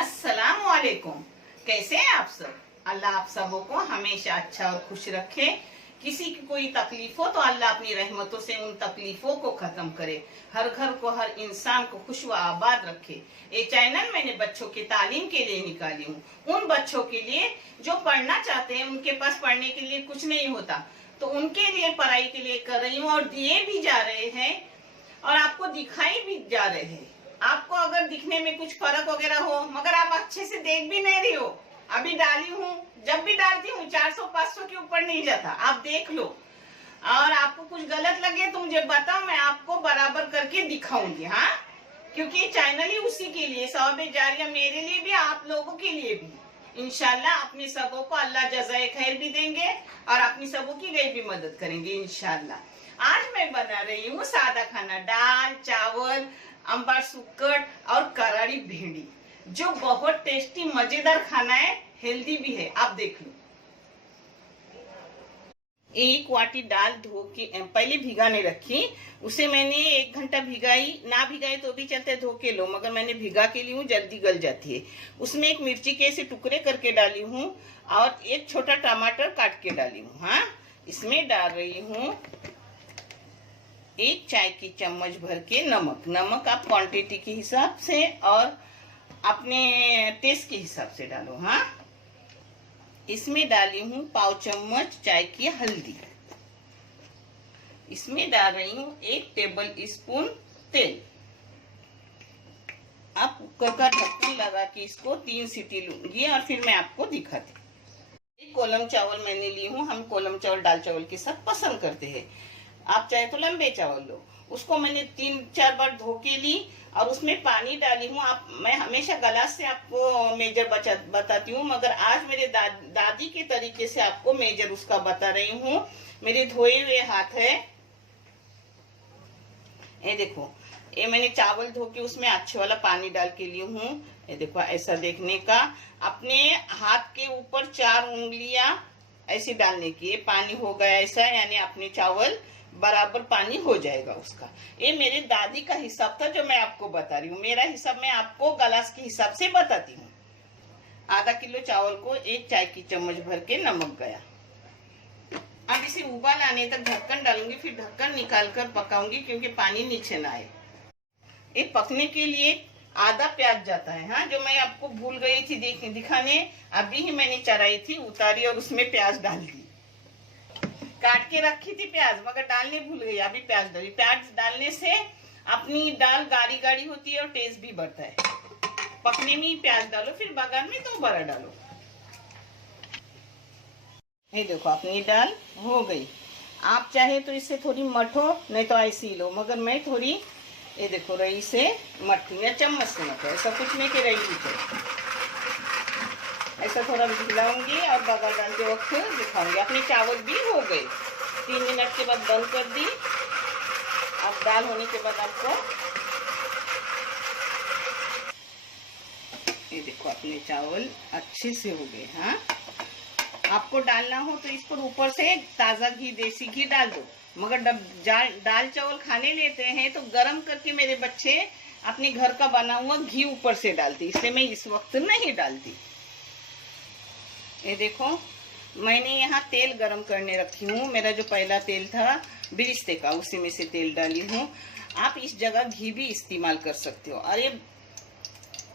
अस्सलाम वालेकुम। कैसे हैं आप सब? अल्लाह आप सबों को हमेशा अच्छा और खुश रखे। किसी की कोई तकलीफ हो तो अल्लाह अपनी रहमतों से उन तकलीफों को खत्म करे। हर घर को, हर इंसान को खुश व आबाद रखे। ये चैनल मैंने बच्चों की तालीम के लिए निकाली हूँ, उन बच्चों के लिए जो पढ़ना चाहते हैं, उनके पास पढ़ने के लिए कुछ नहीं होता, तो उनके लिए पढ़ाई के लिए कर रही हूँ और दिए भी जा रहे हैं और आपको दिखाई भी जा रहे हैं। आपको अगर दिखने में कुछ फर्क वगैरह हो, मगर आप अच्छे से देख भी नहीं रही हो। अभी डाली हूँ, जब भी डालती हूँ 400-500 के ऊपर नहीं जाता, आप देख लो। और आपको कुछ गलत लगे तो मुझे बताओ, मैं आपको बराबर करके दिखाऊंगी। हाँ, क्योंकि चैनल ही उसी के लिए, सवाब जारिया मेरे लिए भी, आप लोगों के लिए भी। इंशाल्लाह अपने सबों को अल्लाह जज़ाए खैर भी देंगे और अपनी सबों की गई भी मदद करेंगे इंशाल्लाह। आज मैं बना रही हूँ सादा खाना, दाल चावल, अंबर सुक्कट और करारी भिंडी, जो बहुत टेस्टी मजेदार खाना है, हेल्दी भी है। आप देख लो। एक वाटी दाल धो के पहले भिगाने रखी, उसे मैंने 1 घंटा भिगाई। ना भिगाई तो भी चलते, धो के लो, मगर मैंने भिगा के ली हूँ, जल्दी गल जाती है। उसमें एक मिर्ची के ऐसे टुकड़े करके डाली हूँ और एक छोटा टमाटर काट के डाली हूँ। हाँ, इसमें डाल रही हूँ 1 चाय की चम्मच भर के नमक। नमक आप क्वांटिटी के हिसाब से और अपने टेस्ट के हिसाब से डालो। हाँ, इसमें डाली हूँ 1/4 चम्मच चाय की हल्दी। इसमें डाल रही हूँ 1 टेबल स्पून तेल। आप कुकर का ढक्कन लगा के इसको 3 सीटी लूंगी और फिर मैं आपको दिखाती हूँ। 1 कोलम चावल मैंने ली हूँ। हम कोलम चावल दाल चावल के साथ पसंद करते हैं। आप चाहे तो लंबे चावल लो। उसको मैंने 3-4 बार धो के ली और उसमें पानी डाली हूँ। मैं हमेशा गिलास से आपको मेजर बताती हूँ, मगर आज मेरे दादी के तरीके से आपको मेजर उसका बता रही हूँ। मेरे धोए हुए हाथ है, ये देखो। ये मैंने चावल धो के उसमें अच्छे वाला पानी डाल के ली हूँ। ये देखो, ऐसा देखने का, अपने हाथ के ऊपर 4 उंगलियां ऐसे डालने की। ये पानी हो गया ऐसा, यानी अपने चावल बराबर पानी हो जाएगा उसका। ये मेरे दादी का हिसाब था जो मैं आपको बता रही हूँ। मेरा हिसाब मैं आपको गिलास के हिसाब से बताती हूँ। आधा किलो चावल को 1 चाय की चम्मच भर के नमक गया। अब इसे उबाल आने तक ढक्कन डालूंगी, फिर ढक्कन निकाल कर पकाऊंगी, क्योंकि पानी नीचे ना आए। ये पकने के लिए आधा प्याज जाता है। हाँ, जो मैं आपको भूल गई थी दिखाने, अभी ही मैंने चढ़ाई थी, उतारी और उसमें प्याज डाल दी। काट के रखी थी प्याज, मगर डालने भूल गई, अभी प्याज डाली। प्याज डालने से अपनी दाल गाढ़ी गाढ़ी होती है और टेस्ट भी बढ़ता है। पकने में ही प्याज डालो, फिर बघार में तो बड़ा डालो। ये देखो, अपनी दाल हो गई। आप चाहे तो इससे थोड़ी मठो, नहीं तो ऐसी ही लो, मगर मैं थोड़ी, ये देखो, रई से मट्टी या चम्मच से मठो, ऐसा कुछ नहीं कि रई पीछे। ऐसा थोड़ा हिलाऊंगी और बघार डालते वक्त दिखाऊंगी। अपने चावल भी हो गए। 3 मिनट के बाद बंद कर दी। अब दाल होने के बाद आपको, ये देखो, अपने चावल अच्छे से हो गए। हाँ, आपको डालना हो तो इस पर ऊपर से ताजा घी, देसी घी डाल दो, मगर दाल चावल खाने लेते हैं तो गरम करके मेरे बच्चे अपने घर का बना हुआ घी ऊपर से डालती, इसलिए मैं इस वक्त नहीं डालती। ये देखो, मैंने यहाँ तेल गरम करने रखी हूँ। मेरा जो पहला तेल था बिरिस्ते का, उसी में से तेल डाली हूँ। आप इस जगह घी भी इस्तेमाल कर सकते हो। अरे,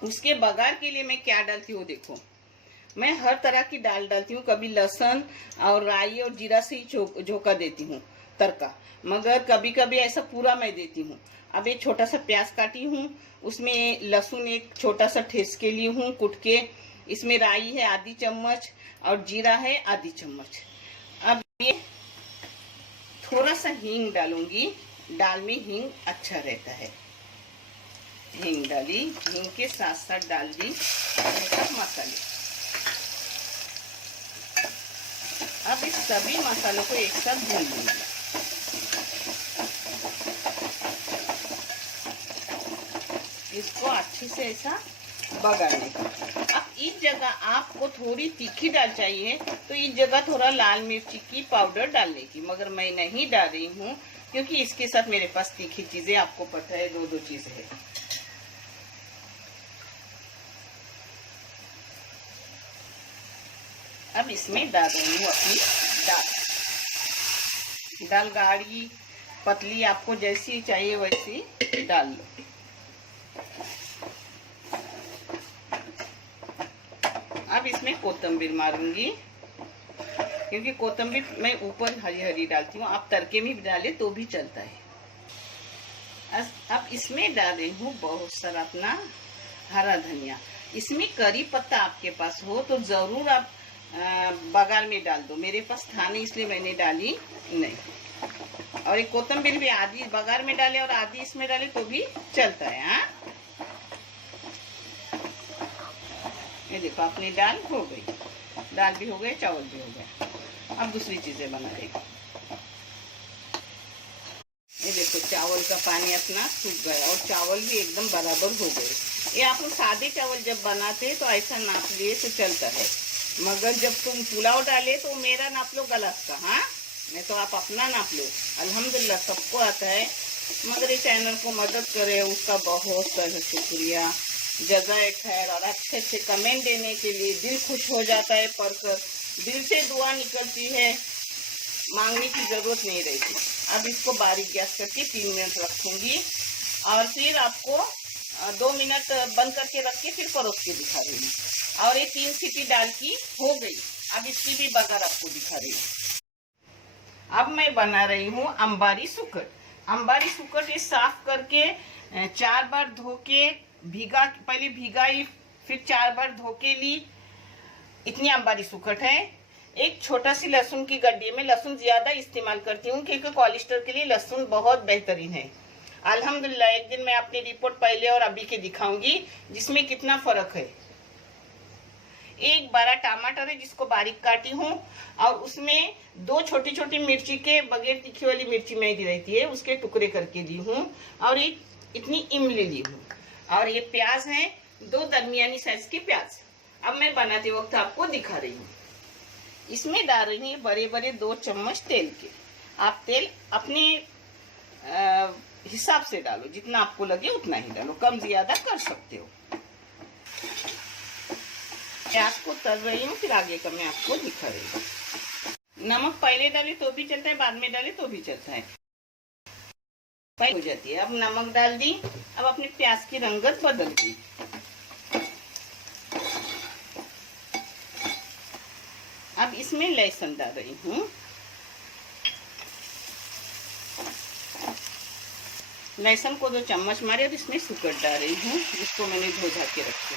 उसके बघार के लिए मैं क्या डालती हूँ, देखो, मैं हर तरह की दाल डालती हूँ। कभी लहसुन और राई और जीरा से ही झोंका देती हूँ तड़का, मगर कभी कभी ऐसा पूरा मैं देती हूँ। अब एक छोटा सा प्याज काटी हूँ, उसमें लहसुन एक छोटा सा ठेस के ली हूँ कुट के। इसमें राई है आधी चम्मच और जीरा है आधी चम्मच। अब ये थोड़ा सा हींग डालूंगी, दाल में हींग अच्छा रहता है। हींग डाली, हींग के साथ साथ डाल दी सब मसाले। अब इस सभी मसालों को एक साथ भून लूंगी। इसको अच्छे से ऐसा बघारने का। अब इस जगह आपको थोड़ी तीखी दाल चाहिए तो इस जगह थोड़ा लाल मिर्ची की पाउडर डालने की, मगर मैं नहीं डाल रही हूँ, क्योंकि इसके साथ मेरे पास तीखी चीजें, आपको पता है, 2 चीजें है। अब इसमें डाल रही हूँ अपनी दाल। दाल गाढ़ी पतली आपको जैसी चाहिए वैसी डाल लो। अब इसमें कोतंबीर मारूंगी, क्योंकि कोतंबीर मैं ऊपर हरी हरी डालती हूँ, आप तड़के में भी डाले तो भी चलता है। अब इसमें डाल रही हूँ बहुत सारा अपना हरा धनिया। इसमें करी पत्ता आपके पास हो तो जरूर आप बघार में डाल दो। मेरे पास था नहीं इसलिए मैंने डाली नहीं। और एक कोतंबीर भी आधी बघार में डाले और आधी इसमें डाले तो भी चलता है। हाँ, ये देखो अपनी दाल हो गई, दाल भी हो गई, चावल भी हो गया। अब दूसरी चीजें बना रही। ये देखो चावल का पानी अपना सूख गया और चावल भी एकदम बराबर हो गए। ये आप लोग सादे चावल जब बनाते तो ऐसा नाप लिए तो चलता है, मगर जब तुम पुलाव डाले तो मेरा नाप लो गलत का। हाँ, नहीं तो आप अपना नाप लो। अल्हम्दुलिल्लाह सबको आता है, मगर ये चैनल को मदद करे उसका बहुत सारा शुक्रिया, जज़ाए खैर। और अच्छे अच्छे कमेंट देने के लिए दिल खुश हो जाता है, पढ़कर दिल से दुआ निकलती है, मांगने की जरूरत नहीं रहती। अब इसको बारीक गैस करके 3 मिनट रखूंगी और फिर आपको 2 मिनट बंद करके रख के फिर परोस के दिखा रही हूँ। और ये 3 सीटी डाल की हो गई। अब इसकी भी बघार आपको दिखा रही हूँ। अब मैं बना रही हूँ अंबारी सुकट। अंबारी सुकट ये साफ करके 4 बार धो के भीगा, पहले भिगाई फिर 4 बार धो के ली। इतनी अंबारी सुकट है। एक छोटा सी लहसुन की गड्डी में, लहसुन ज्यादा इस्तेमाल करती हूँ क्योंकि कोलेस्ट्रॉल के लिए लहसुन बहुत बेहतरीन है। अल्हम्दुलिल्लाह एक दिन मैं अपनी रिपोर्ट पहले और अभी के दिखाऊंगी जिसमें कितना फर्क है। एक बड़ा टमाटर है जिसको बारीक काटी हूँ और उसमें 2 छोटी छोटी मिर्ची के, बगैर तीखी वाली मिर्ची में दी रहती है, उसके टुकड़े करके दी हूँ। और एक इतनी इमली ली हूँ। और ये प्याज है, 2 दरमियानी साइज के प्याज। अब मैं बनाते वक्त आपको दिखा रही हूँ। इसमें डाल रही हूँ बड़े बड़े 2 चम्मच तेल के। आप तेल अपने हिसाब से डालो, जितना आपको लगे उतना ही डालो, कम ज्यादा कर सकते हो। प्याज को तल रही हूँ, फिर आगे का मैं आपको दिखा रही हूँ। नमक पहले डाले तो भी चलता है, बाद में डाले तो भी चलता है, पहले हो जाती है। अब नमक डाल दी। अब अपने प्याज की रंगत बदल दी। अब इसमें लहसुन डाल रही हूँ। लहसुन को 2 चम्मच मारे और इसमें सुकट डाल रही हूँ जिसको मैंने धो धा के रखी।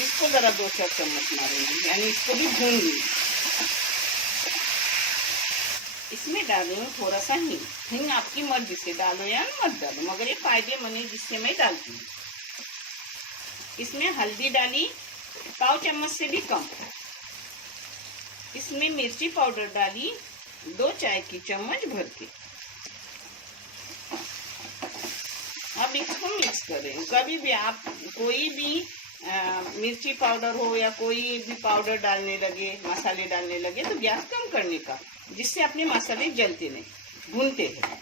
इसको जरा 2-4 चम्मच मारूंगी, यानी इसको भी भून लूंगी। इसमें डाल रही हूँ थोड़ा सा हींग। हींग आपकी मर्जी से डालो या मत डालो, मगर ये फायदेमंद है जिससे मैं डालती हूँ। इसमें हल्दी डाली 1/4 चम्मच से भी कम। इसमें मिर्ची पाउडर डाली 2 चाय की चम्मच भर के। अब इसको मिक्स कर रही हूँ। कभी भी आप कोई भी मिर्ची पाउडर हो या कोई भी पाउडर डालने लगे, मसाले डालने लगे तो गैस कम करने का, जिससे अपने मसाले जलते नहीं, भूनते हैं।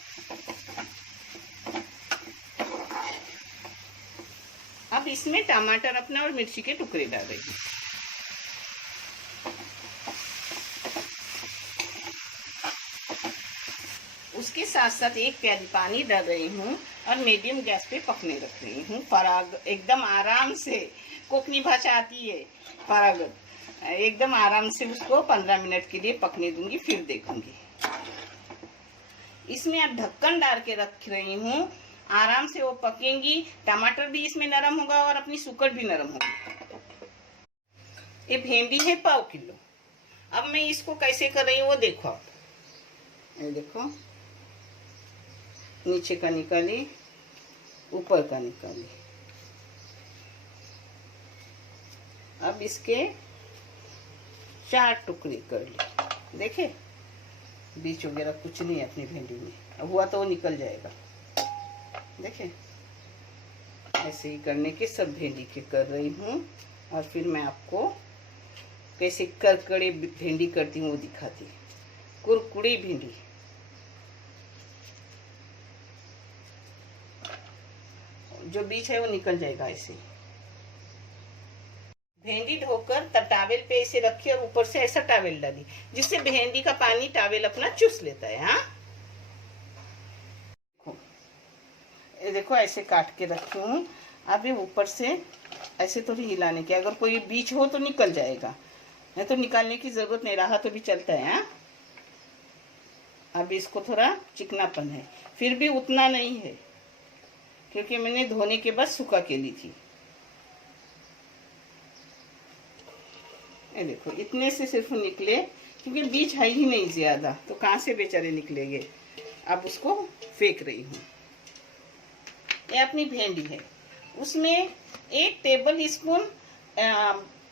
अब इसमें टमाटर अपना और मिर्ची के टुकड़े डाल रही हूँ। उसके साथ साथ 1 प्याली पानी डाल रही हूँ और मीडियम गैस पे पकने रख रही हूँ। पराग एकदम आराम से, कोकनी भाषा आती है परागत, एकदम आराम से उसको 15 मिनट के लिए पकने दूंगी, फिर देखूंगी। इसमें अब ढक्कन डाल के रख रही हूँ, आराम से वो पकेंगी। टमाटर भी इसमें नरम होगा और अपनी सुकट भी नरम होगी। ये भिंडी है 1/4 किलो। अब मैं इसको कैसे कर रही हूँ वो देखो आप। ये देखो, नीचे का निकाली, ऊपर का निकाली। अब इसके 4 टुकड़े कर ली। देखे, बीच वगैरह कुछ नहीं है अपनी भिंडी में, अब हुआ तो वो निकल जाएगा। देखे, ऐसे ही करने के सब भिंडी के कर रही हूँ। और फिर मैं आपको कैसे करकड़े भिंडी करती हूँ वो दिखाती। कुरकुरी भिंडी। जो बीज है वो निकल जाएगा ऐसे। भेंडी धोकर टॉवेल पे ऐसे रखी और ऊपर से ऐसा टॉवेल डाली, जिससे भेंडी का पानी टॉवेल अपना चूस लेता है। हाँ, ये देखो ऐसे काट के रखी हूँ। अब ये ऊपर से ऐसे थोड़ी हिलाने की, अगर कोई बीज हो तो निकल जाएगा, नहीं तो निकालने की जरूरत नहीं, रहा तो भी चलता है। हाँ, अब इसको थोड़ा चिकनापन है, फिर भी उतना नहीं है क्योंकि मैंने धोने के बाद सूखा के ली थी। ये देखो इतने से सिर्फ निकले, क्योंकि बीज है ही नहीं ज्यादा, तो कहाँ से बेचारे निकलेंगे। अब उसको फेंक रही हूँ। ये अपनी भेंडी है, उसमें 1 टेबल स्पून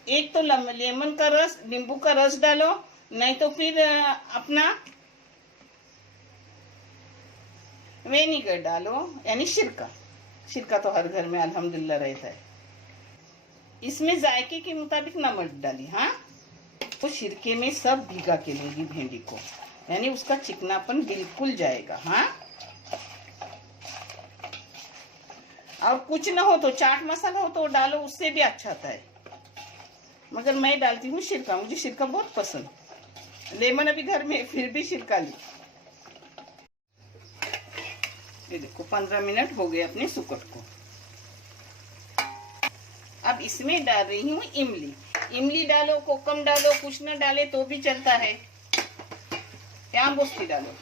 एक तो लेमन का रस, नींबू का रस डालो, नहीं तो फिर अपना विनेगर डालो, यानी सिरका। सिरका तो हर घर में अल्हम्दुलिल्लाह रहता है। इसमें जायके के मुताबिक नमक डाली। हाँ, तो सिरके में सब भिगा के लेगी भेंडी को, यानी उसका चिकनापन बिल्कुल जाएगा। हाँ, और कुछ ना हो तो चाट मसाला हो तो डालो, उससे भी अच्छा आता है, मगर मैं डालती हूँ सिरका, मुझे सिरका बहुत पसंद। लेमन अभी घर में, फिर भी सिरका ली। ये देखो 15 मिनट हो गए अपने सुकट को। अब इसमें डाल रही हूँ इमली। इमली डालो, कोकम डालो, कुछ न डाले तो भी चलता है, आम्बोसी डालो,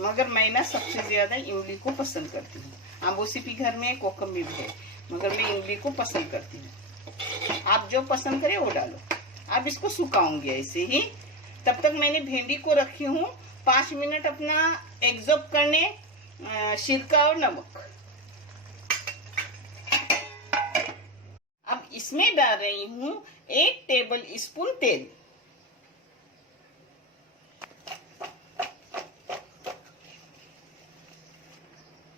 मगर मैं ना सबसे ज्यादा इमली को पसंद करती हूँ। आम्बोसी भी घर में, कोकम भी है, मगर मैं इमली को पसंद करती हूँ। आप जो पसंद करे वो डालो। अब इसको सुखाऊंगी ऐसे ही। तब तक मैंने भेंडी को रखी हूँ 5 मिनट अपना एग्जॉब करने, सिरका और नमक। अब इसमें डाल रही हूँ 1 टेबल स्पून तेल।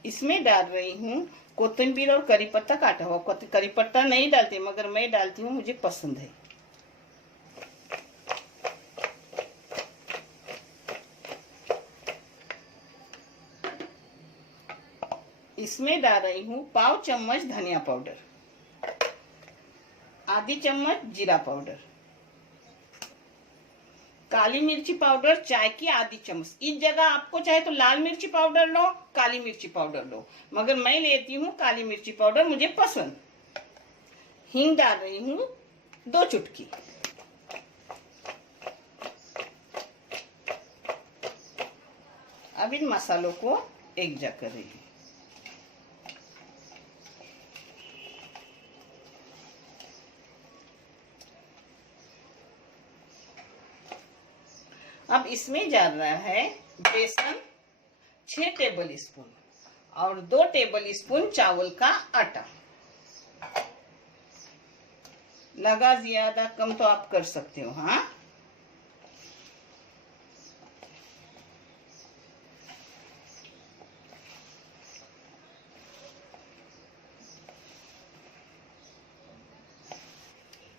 इसमें डाल रही हूँ कोथिंबीर और करी पत्ता काटा हुआ। करी पत्ता नहीं डालती, मगर मैं डालती हूँ, मुझे पसंद है। इसमें डाल रही हूँ पाव चम्मच धनिया पाउडर, आधी चम्मच जीरा पाउडर, काली मिर्ची पाउडर चाय की आधी चम्मच। इस जगह आपको चाहे तो लाल मिर्ची पाउडर लो, काली मिर्ची पाउडर लो, मगर मैं लेती हूँ काली मिर्ची पाउडर, मुझे पसंद। हींग डाल रही हूँ 2 चुटकी। अब इन मसालों को एक जगह कर रही हूँ। अब इसमें जा रहा है बेसन 6 टेबल स्पून और 2 टेबल स्पून चावल का आटा। लगा ज्यादा कम तो आप कर सकते हो। हाँ,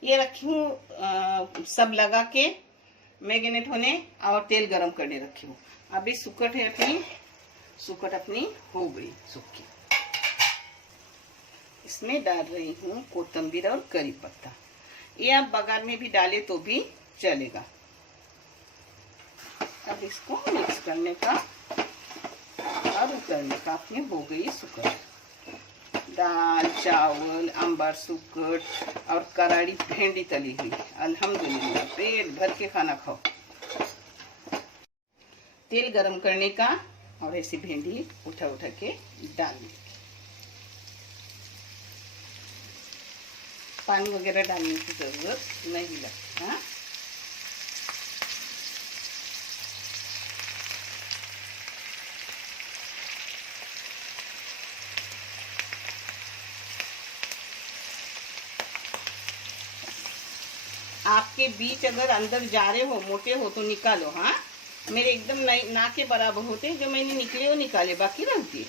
ये रखी हूँ सब लगा के मैरिनेट होने, और तेल गरम करने रखी हूँ। अभी सुकट है अपनी, सुकट अपनी हो गई सूखी। इसमें डाल रही हूँ कोथिंबीर और करी पत्ता। ये आप बघार में भी डाले तो भी चलेगा। अब इसको मिक्स करने का और उतरने का अपनी हो गई सुकट। दाल, चावल, अंबर, सुकट और कराड़ी भेंडी तली हुई। अल्हम्दुलिल्लाह, पेट भर के खाना खाओ। तेल गरम करने का और ऐसी भेंडी उठा उठा के डालनी। पानी वगैरह डालने की जरूरत नहीं लगती। हाँ, आपके बीज अगर अंदर जा रहे हो, मोटे हो तो निकालो। हाँ, मेरे एकदम ना के बराबर होते हैं, जो मैंने निकले वो निकाले, बाकी रख दिए।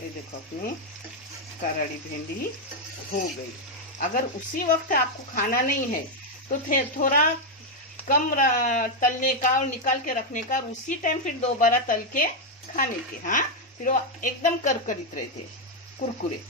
ये देखो अपनी कराड़ी भेंडी हो गई। अगर उसी वक्त आपको खाना नहीं है तो थोड़ा कम तलने का और निकाल के रखने का, और उसी टाइम फिर दोबारा तल के खाने के। हाँ, फिर वो एकदम करकरित रहते, कुरकुरे।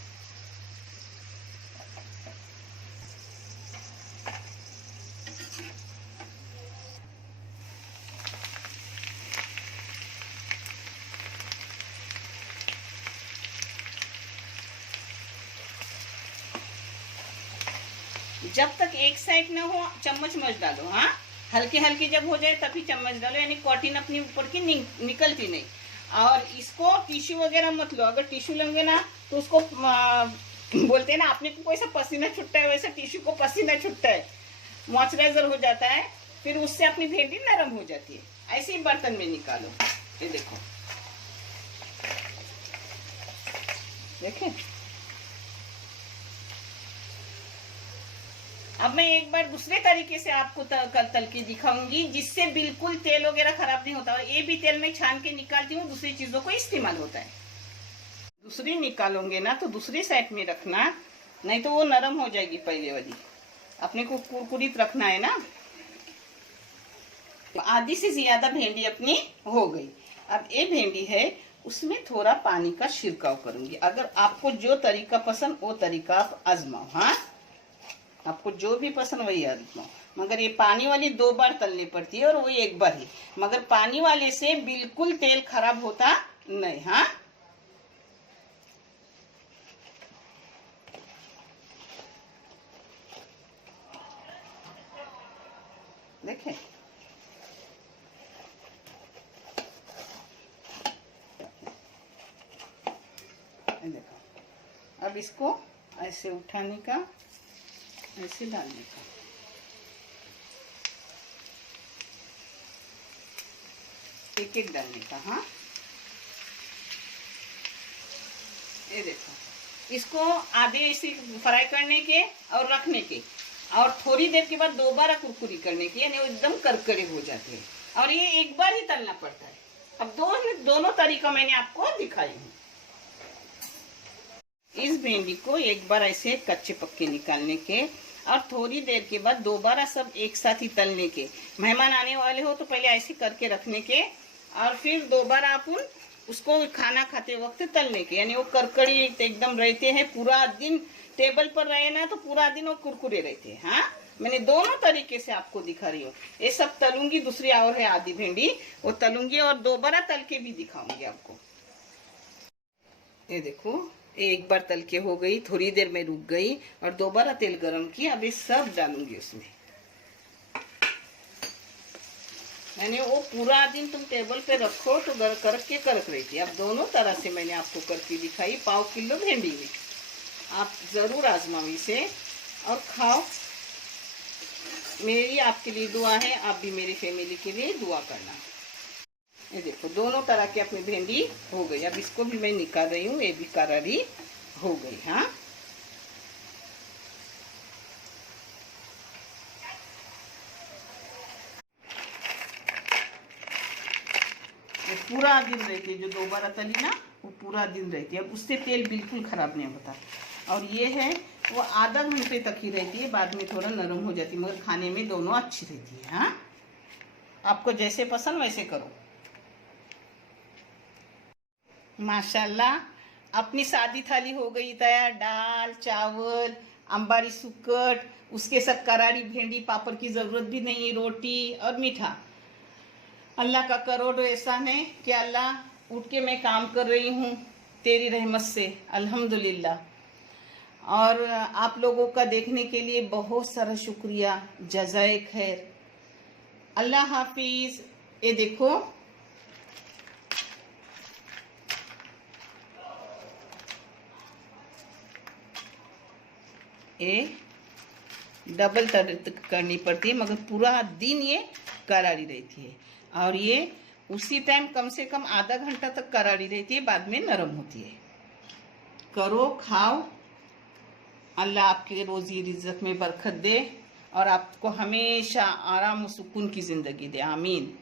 जब तक एक साइड ना हो चम्मच मत डालो। हाँ, हल्के हल्के जब हो जाए तभी चम्मच डालो, यानी कॉटन अपनी ऊपर की निकलती नहीं। और इसको टिश्यू वगैरह मत लो, अगर टिश्यू लेंगे ना तो उसको बोलते हैं ना, अपने को कोई सा पसीना छुटता है वैसे टिश्यू को पसीना छुटता है, मॉइस्चराइजर हो जाता है, फिर उससे अपनी भेंडी नरम हो जाती है। ऐसे ही बर्तन में निकालो। ये देखो, देखें। अब मैं एक बार दूसरे तरीके से आपको तल के दिखाऊंगी, जिससे बिल्कुल तेल वगैरह खराब नहीं होता। और ये भी तेल मैं छान के निकालती हूँ, दूसरी चीजों को इस्तेमाल होता है। दूसरी निकालोगे ना तो दूसरी साइड में रखना, नहीं तो वो नरम हो जाएगी पहले वाली। अपने को कुरकुरित रखना है ना। तो आधी से ज्यादा भेंडी अपनी हो गई। अब ये भेंडी है, उसमें थोड़ा पानी का छिड़काव करूंगी। अगर आपको जो तरीका पसंद वो तरीका आप आजमाओ। हाँ, आपको जो भी पसंद वही आजमाओ। मगर ये पानी वाली 2 बार तलनी पड़ती है और वो एक बार ही। मगर पानी वाले से बिल्कुल तेल खराब होता नहीं। हाँ, देखें। देखो, अब इसको ऐसे उठाने का, ऐसे डालने का। एक एक डालने का। हाँ, ये देखो, इसको आधे ऐसे फ्राई करने के और रखने के, और थोड़ी देर के बाद दोबारा कुरकुरी करने की, यानी एकदम करकरे हो जाते हैं। और ये एक बार ही तलना पड़ता है। अब दोनों तरीका मैंने आपको दिखाई हूँ। इस भेंडी को एक बार ऐसे कच्चे पक्के निकालने के, और थोड़ी देर के बाद दोबारा सब एक साथ ही तलने के। मेहमान आने वाले हो तो पहले ऐसे करके रखने के, और फिर दोबारा अपन उसको खाना खाते वक्त तलने के, यानी वो करकड़ी एकदम रहते हैं। पूरा दिन टेबल पर रहे ना तो पूरा दिन वो कुरकुरे रहते हैं। हाँ, मैंने दोनों तरीके से आपको दिखा रही हूँ। ये सब तलूंगी, दूसरी और है आधी भेंडी, वो तलूंगी और दोबारा तल के भी दिखाऊंगी आपको। ये देखो, एक बार तल के हो गई, थोड़ी देर में रुक गई और दोबारा तेल गरम किया। अब ये सब डालूंगी उसमें। यानी वो पूरा दिन तुम टेबल पे रखो तो करके करक रहती है। अब दोनों तरह से मैंने आपको करके दिखाई। 1/4 किलो भेंडी में आप जरूर आजमाओ इसे और खाओ। मेरी आपके लिए दुआ है, आप भी मेरी फैमिली के लिए दुआ करना। ये देखो, दोनों तरह की अपनी भेंडी हो गई। अब इसको भी मैं निकाल रही हूँ, ये भी करारी हो गई। हाँ, वो पूरा दिन रहती है, जो दोबारा तली ना वो पूरा दिन रहती है। अब उससे तेल बिल्कुल खराब नहीं होता। और ये है वो आधा घंटे तक ही रहती है, बाद में थोड़ा नरम हो जाती है, मगर खाने में दोनों अच्छी रहती है। हाँ, आपको जैसे पसंद वैसे करो। माशाल्लाह, अपनी सादी थाली हो गई तैयार। दाल, चावल, अंबारी सुकट, उसके साथ करारी भेंडी, पापड़ की जरूरत भी नहीं, रोटी और मीठा। अल्लाह का करोड़ों एहसान है कि अल्लाह उठ के मैं काम कर रही हूँ तेरी रहमत से, अल्हम्दुलिल्लाह। और आप लोगों का देखने के लिए बहुत सारा शुक्रिया, जज़ाए खैर। अल्लाह हाफिज। ये देखो, ये डबल करनी पड़ती है, मगर पूरा दिन ये करारी रहती है। और ये उसी टाइम कम से कम आधा घंटा तक करारी रहती है, बाद में नरम होती है। करो, खाओ। अल्लाह आपके रोजी रिज़्क़ में बरकत दे और आपको हमेशा आराम और सुकून की ज़िंदगी दे। आमीन।